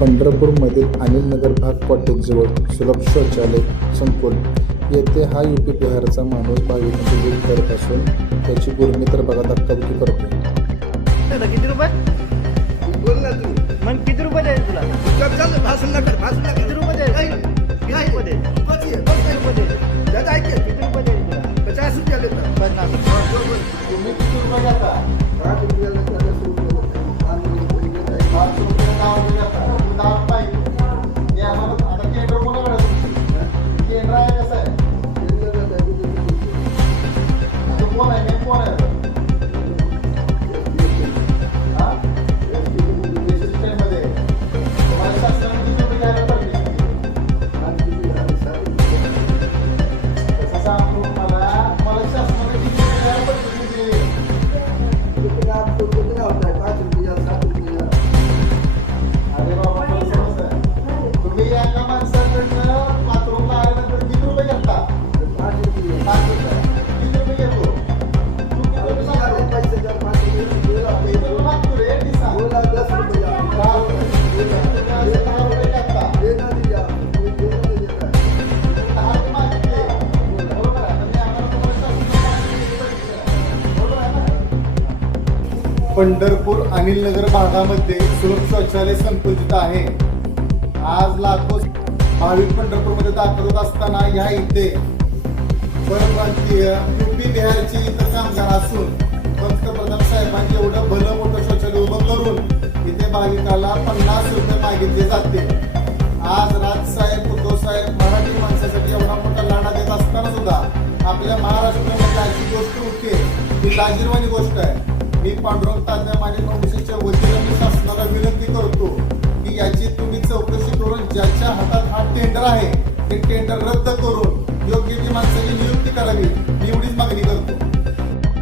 पंढरपूरमधील अनिलनगर भाग कॉटेजजवळ सुलभ शौचालय संकुल येथे हा यू पी बिहारचा माणूस भाविकांची लूट करत असून त्याची गुरमी तर बघा धक्काबुक्की करतो किती रुपये? बोल ना तू. मग किती रुपये द्यायचे तुला? चल चल भाषण नका भाषण नका. किती रुपये द्यायचे. रुपये द्यायचे? तुला? पचास रुपया तुम्ही किती रुपये पंढरपूर अनिल नगर भागामध्ये सुलभ शौचालय संकुचित आहे. आज लाखो भाविक पंढरपूरमध्ये दाखल होत असताना ह्या इथे परप्रांतीय युपी बिहारची इतर कामगार असून पंतप्रधान साहेबांनी एवढं भलं मोठं शौचालय उभं करून इथे भाविकाला पन्नास रुपये मागितले जाते. आज राजसाहेब उद्धव साहेब मराठी माणसासाठी एवढा मोठा लाडा देत असताना सुद्धा आपल्या महाराष्ट्रामध्ये अशी गोष्ट होते ही लाजीरवाणी गोष्ट आहे. मी पांडुरंग तात्या माने फाउंडेशनच्या वतीनं मी शासनाला विनंती करतो की याची तुम्ही चौकशी करून ज्याच्या हातात हा टेंडर आहे ते टेंडर रद्द करून